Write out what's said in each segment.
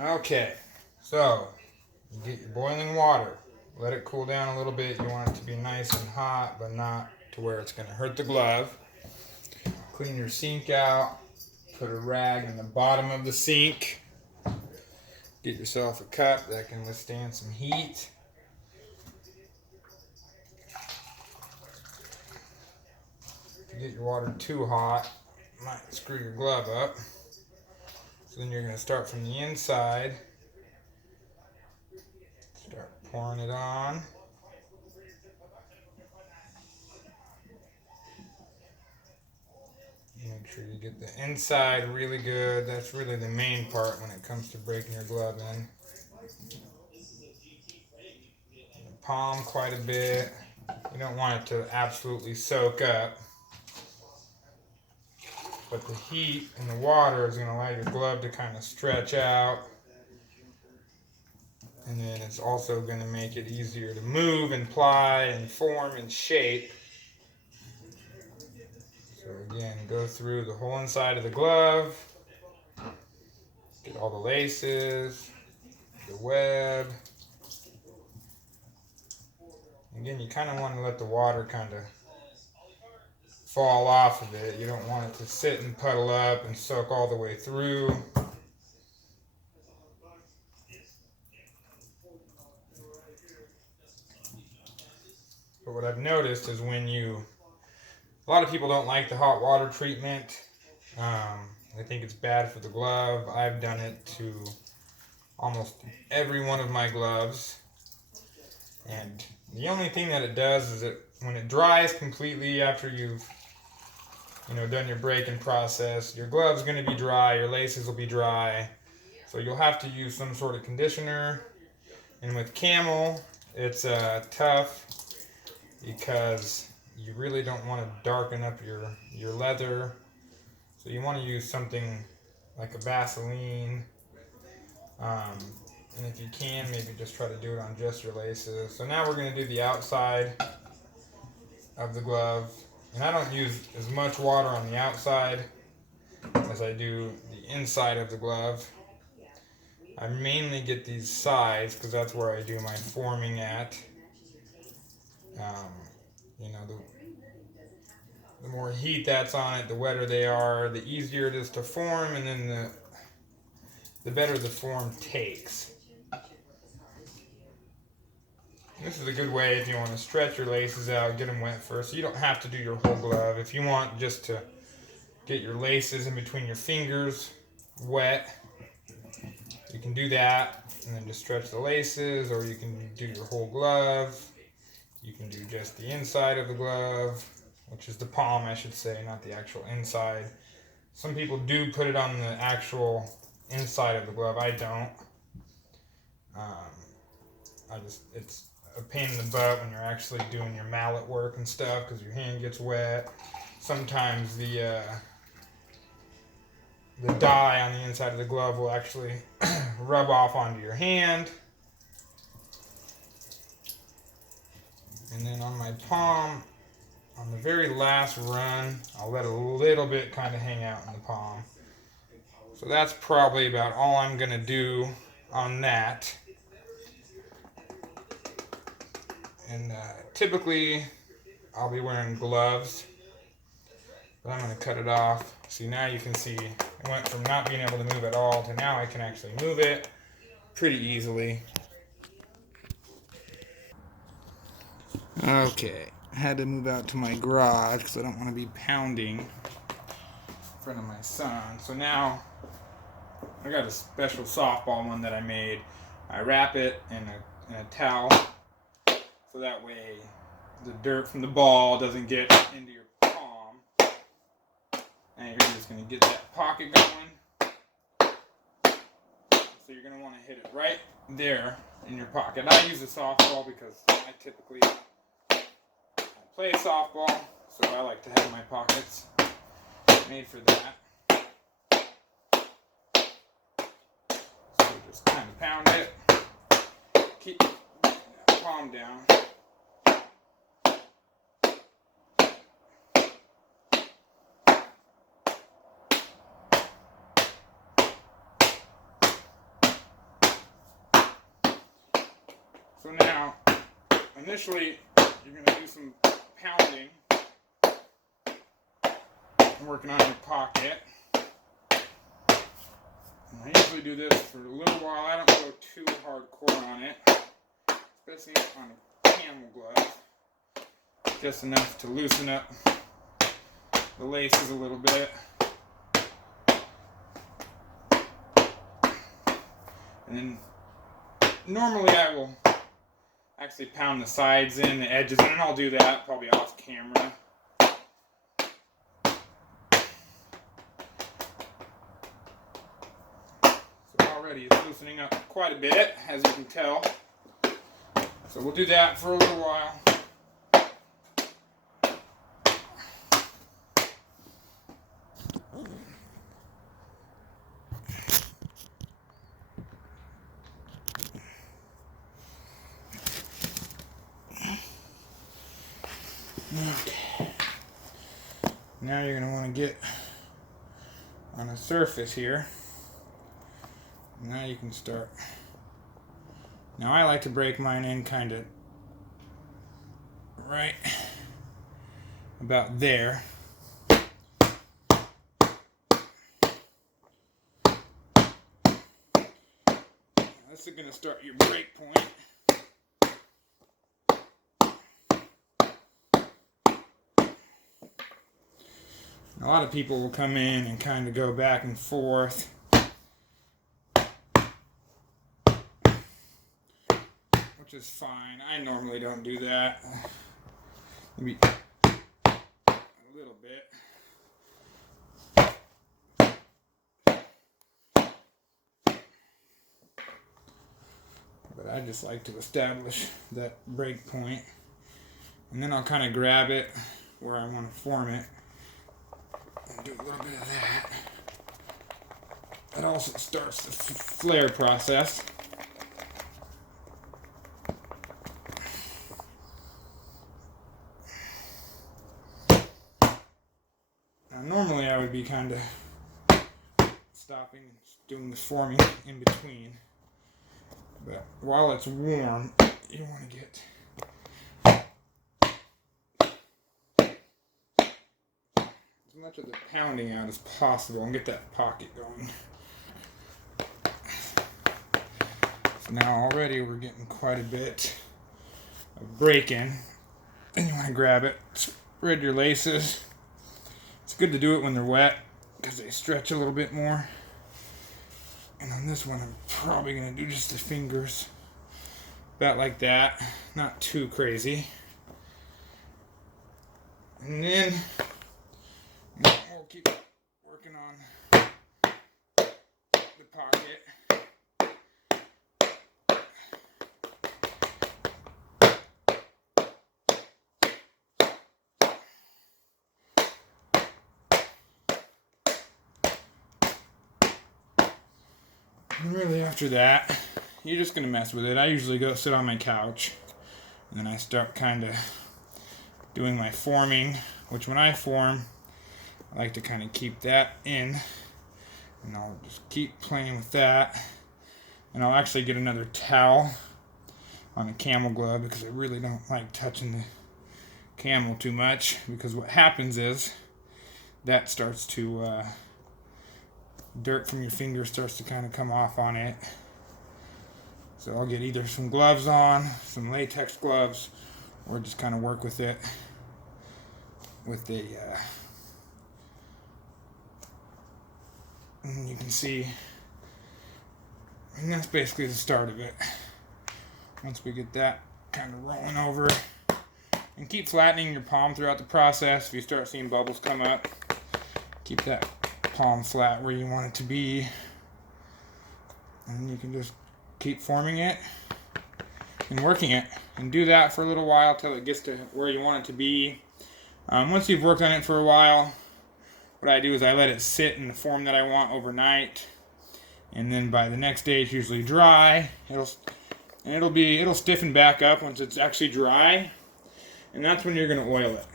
Okay, so you get your boiling water. Let it cool down a little bit. You want it to be nice and hot, but not to where it's going to hurt the glove. Clean your sink out. Put a rag in the bottom of the sink. Get yourself a cup that can withstand some heat. If you get your water too hot, it might screw your glove up. So then you're going to start from the inside. Start pouring it on. Make sure you get the inside really good. That's really the main part when it comes to breaking your glove in. The palm quite a bit. You don't want it to absolutely soak up. But the heat and the water is going to allow your glove to kind of stretch out. And then it's also going to make it easier to move and ply and form and shape. So again, go through the whole inside of the glove. Get all the laces, the web. Again, you kind of want to let the water kind of fall off of it. You don't want it to sit and puddle up and soak all the way through. But what I've noticed is a lot of people don't like the hot water treatment. They think it's bad for the glove. I've done it to almost every one of my gloves. And the only thing that it does is when it dries completely after you've done your breaking process, your glove's going to be dry, your laces will be dry. So you'll have to use some sort of conditioner. And with Camel, it's tough because you really don't want to darken up your leather. So you want to use something like a Vaseline. And if you can, maybe just try to do it on just your laces. So now we're going to do the outside of the glove. And I don't use as much water on the outside as I do the inside of the glove. I mainly get these sides because that's where I do my forming at. The more heat that's on it, the wetter they are, the easier it is to form, and then the better the form takes. This is a good way if you want to stretch your laces out, get them wet first. So you don't have to do your whole glove. If you want just to get your laces in between your fingers wet, you can do that and then just stretch the laces, or you can do your whole glove. You can do just the inside of the glove, which is the palm, I should say, not the actual inside. Some people do put it on the actual inside of the glove. I don't. It's a pain in the butt when you're actually doing your mallet work and stuff because your hand gets wet. Sometimes the dye on the inside of the glove will actually rub off onto your hand. And then on my palm, on the very last run, I'll let a little bit kind of hang out in the palm. So that's probably about all I'm going to do on that. And typically, I'll be wearing gloves, but I'm going to cut it off. See, now you can see it went from not being able to move at all to now I can actually move it pretty easily. Okay, I had to move out to my garage because I don't want to be pounding in front of my son. So now I got a special softball one that I made. I wrap it in a towel so that way the dirt from the ball doesn't get into your palm. And you're just going to get that pocket going. So you're going to want to hit it right there in your pocket. I use a softball because I typically play softball, so I like to have my pockets made for that. So just kind of pound it. Keep that palm down. So now, initially, you're going to do some pounding. Working on your pocket. And I usually do this for a little while. I don't go too hardcore on it, especially on a camel glove. Just enough to loosen up the laces a little bit. And then normally I will actually pound the sides in, the edges in, and I'll do that probably off camera. Already it's loosening up quite a bit, as you can tell. So we'll do that for a little while. Okay. Now you're going to want to get on a surface here. Now you can start. Now I like to break mine in kind of right about there. This is going to start your break point. A lot of people will come in and kind of go back and forth. Which is fine. I normally don't do that. Maybe a little bit. But I just like to establish that break point. And then I'll kind of grab it where I want to form it. And do a little bit of that. That also starts the flare process. Normally I would be kind of stopping and doing the forming in between, but while it's warm you want to get as much of the pounding out as possible and get that pocket going. So now already we're getting quite a bit of break-in. Then you want to grab it, spread your laces. It's good to do it when they're wet because they stretch a little bit more. And on this one, I'm probably going to do just the fingers. About like that. Not too crazy. And then we'll keep working on the pocket. And really after that, you're just going to mess with it. I usually go sit on my couch and then I start kind of doing my forming, which when I form, I like to kind of keep that in and I'll just keep playing with that. And I'll actually get another towel on a camel glove because I really don't like touching the camel too much, because what happens is that starts to dirt from your fingers starts to kind of come off on it. So I'll get either some gloves on, some latex gloves, or just kind of work with it with the and you can see, and that's basically the start of it. Once we get that kind of rolling over, and keep flattening your palm throughout the process. If you start seeing bubbles come up, keep that palm flat where you want it to be, and you can just keep forming it and working it, and do that for a little while till it gets to where you want it to be. Once you've worked on it for a while, what I do is I let it sit in the form that I want overnight, and then by the next day it's usually dry. It'll stiffen back up once it's actually dry, and that's when you're going to oil it.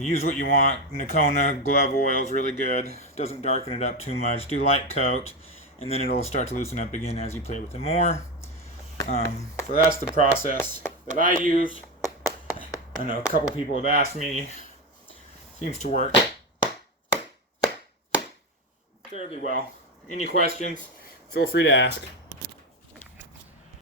Use what you want. Nakona glove oil is really good. Doesn't darken it up too much. Do light coat, and then it'll start to loosen up again as you play with it more. So that's the process that I use. I know a couple people have asked me. Seems to work fairly well. Any questions? Feel free to ask.